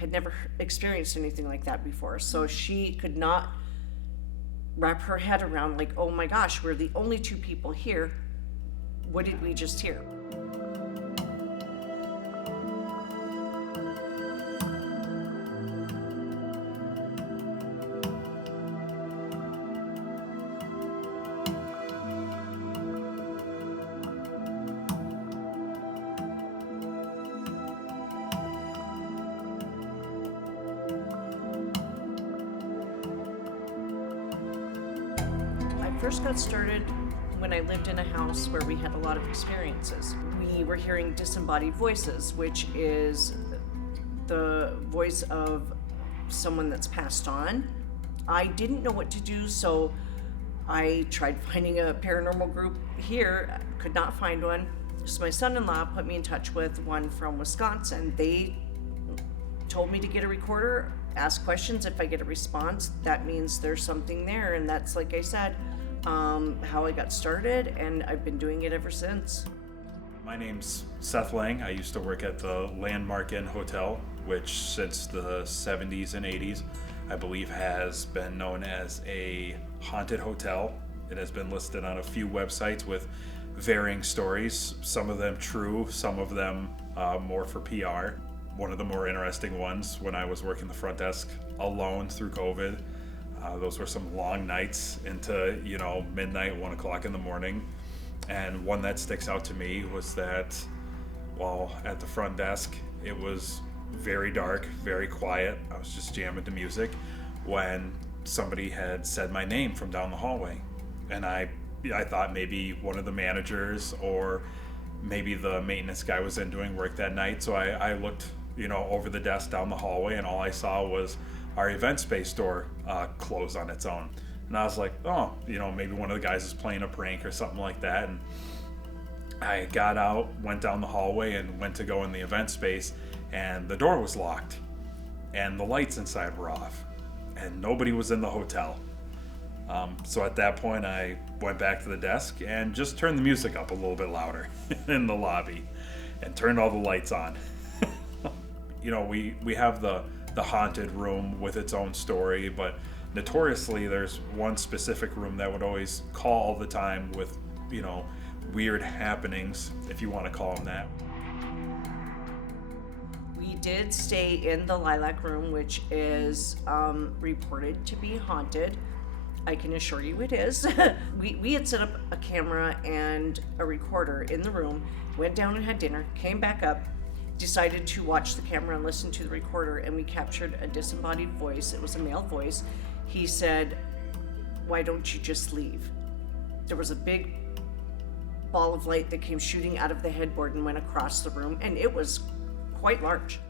had never experienced anything like that before. So she could not wrap her head around, like, oh my gosh, we're the only two people here. What did we just hear? First got started when I lived in a house where we had a lot of experiences. We were hearing disembodied voices, which is the voice of someone that's passed on. I didn't know what to do, so I tried finding a paranormal group here, could not find one. So my son-in-law put me in touch with one from Wisconsin. They told me to get a recorder, ask questions. If I get a response, that means there's something there, and that's, like I said, how I got started, and I've been doing it ever since. My name's Seth Lang. I used to work at the Landmark Inn Hotel, which since the 70s and 80s, I believe has been known as a haunted hotel. It has been listed on a few websites with varying stories, some of them true, some of them more for PR. One of the more interesting ones, when I was working the front desk alone through COVID, those were some long nights into, midnight, 1 o'clock in the morning. And one that sticks out to me was that while at the front desk, it was very dark, very quiet. I was just jamming to music when somebody had said my name from down the hallway. And I thought maybe one of the managers or maybe the maintenance guy was in doing work that night. So I looked, over the desk down the hallway, and all I saw was our event space door closed on its own. And I was like, oh, maybe one of the guys is playing a prank or something like that. And I got out, went down the hallway, and went to go in the event space, and the door was locked, and the lights inside were off, and nobody was in the hotel. So at that point, I went back to the desk and just turned the music up a little bit louder in the lobby, and turned all the lights on. We have the haunted room with its own story, but notoriously there's one specific room that would always call all the time with, weird happenings, if you want to call them that. We did stay in the lilac room, which is reported to be haunted. I can assure you it is. We had set up a camera and a recorder in the room, went down and had dinner, came back up, decided to watch the camera and listen to the recorder, and we captured a disembodied voice. It was a male voice. He said, "Why don't you just leave?" There was a big ball of light that came shooting out of the headboard and went across the room, and it was quite large.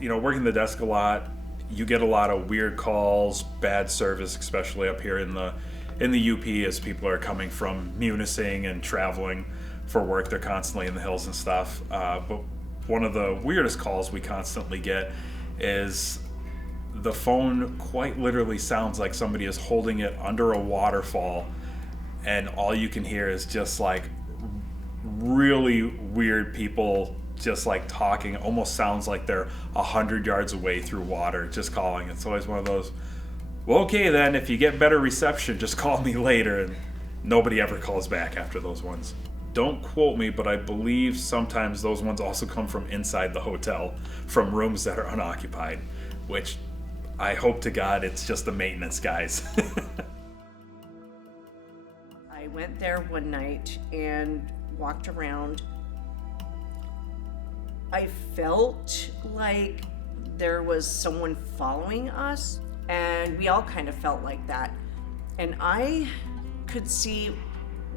Working the desk a lot, you get a lot of weird calls, bad service, especially up here in the UP, as people are coming from Munising and traveling for work. They're constantly in the hills and stuff. But one of the weirdest calls we constantly get is the phone quite literally sounds like somebody is holding it under a waterfall, and all you can hear is just like really weird people just like talking. It almost sounds like they're 100 yards away through water just calling. It's always one of those, well, okay then, if you get better reception, just call me later. And nobody ever calls back after those ones. Don't quote me, but I believe sometimes those ones also come from inside the hotel, from rooms that are unoccupied, which I hope to God it's just the maintenance guys. I went there one night and walked around. I felt like there was someone following us, and we all kind of felt like that. And I could see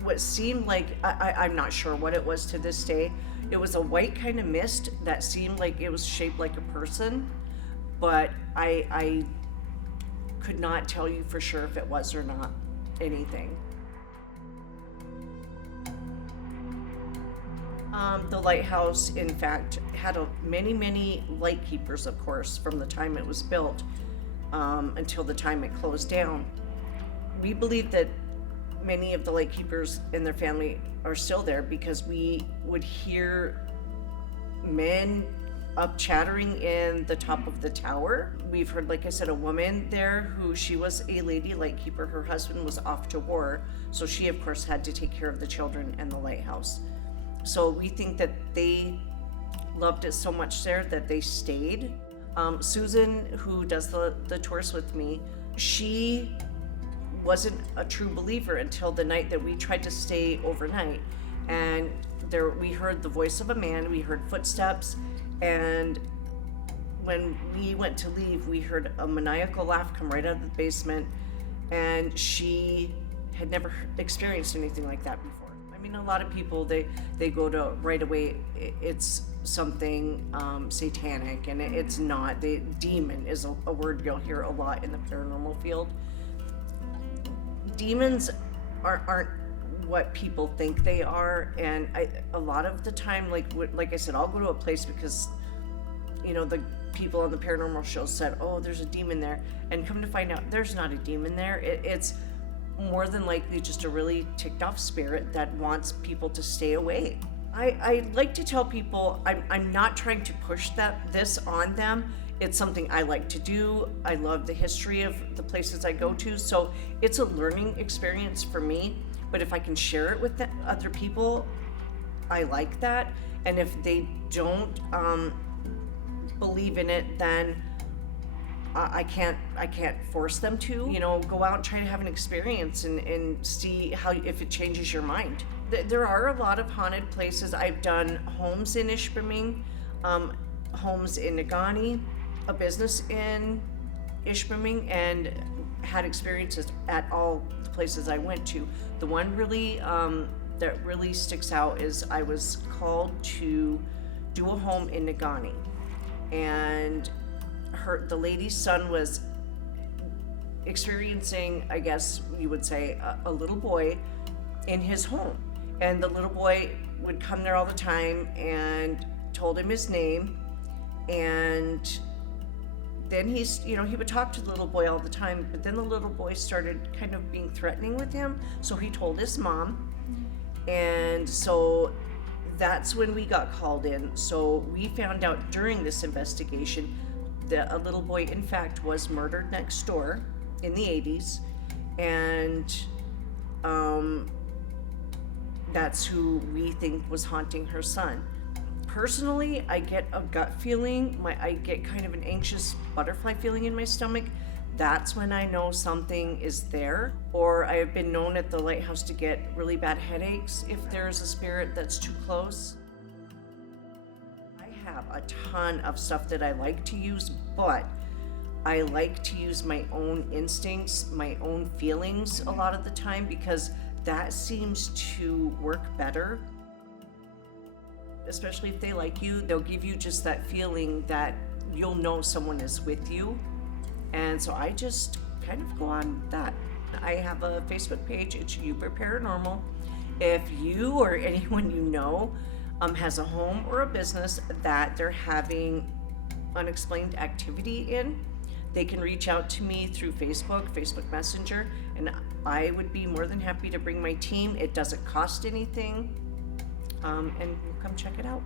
what seemed like, I'm not sure what it was to this day. It was a white kind of mist that seemed like it was shaped like a person, but I could not tell you for sure if it was or not anything. The lighthouse, in fact, had many light keepers, of course, from the time it was built until the time it closed down. We believe that many of the light keepers and their family are still there because we would hear men up chattering in the top of the tower. We've heard, like I said, a woman there who she was a lady lightkeeper. Her husband was off to war, so she of course had to take care of the children and the lighthouse. So we think that they loved it so much there that they stayed. Susan, who does the tours with me, she wasn't a true believer until the night that we tried to stay overnight. And there we heard the voice of a man, we heard footsteps, and when we went to leave, we heard a maniacal laugh come right out of the basement, and she had never experienced anything like that before. I mean, a lot of people, they go to right away, it's something satanic, and it's not. Demon is a word you'll hear a lot in the paranormal field. Demons aren't what people think they are, and a lot of the time, like I said, I'll go to a place because, you know, the people on the paranormal show said, oh, there's a demon there, and come to find out there's not a demon there. It's more than likely just a really ticked off spirit that wants people to stay away. I like to tell people I'm not trying to push this on them. It's something I like to do. I love the history of the places I go to, so it's a learning experience for me. But if I can share it with other people, I like that. And if they don't believe in it, then I can't force them to. You know, go out and try to have an experience and see if it changes your mind. There are a lot of haunted places. I've done homes in Ishpeming, homes in Negaunee, a business in Ishpeming, and had experiences at all the places I went to. The one really that really sticks out is I was called to do a home in Negaunee, and the lady's son was experiencing, I guess you would say, a little boy in his home. And the little boy would come there all the time and told him his name, and then he would talk to the little boy all the time, but then the little boy started kind of being threatening with him, so he told his mom, and so that's when we got called in. So we found out during this investigation that a little boy, in fact, was murdered next door in the 80s, and that's who we think was haunting her son. Personally, I get a gut feeling, I get kind of an anxious butterfly feeling in my stomach. That's when I know something is there. Or I have been known at the lighthouse to get really bad headaches if there's a spirit that's too close. I have a ton of stuff that I like to use, but I like to use my own instincts, my own feelings a lot of the time, because that seems to work better. Especially if they like you, they'll give you just that feeling that you'll know someone is with you. And so I just kind of go on that. I have a Facebook page, it's Uber Paranormal. If you or anyone you know has a home or a business that they're having unexplained activity in, they can reach out to me through Facebook Messenger, and I would be more than happy to bring my team. It doesn't cost anything, and we'll come check it out.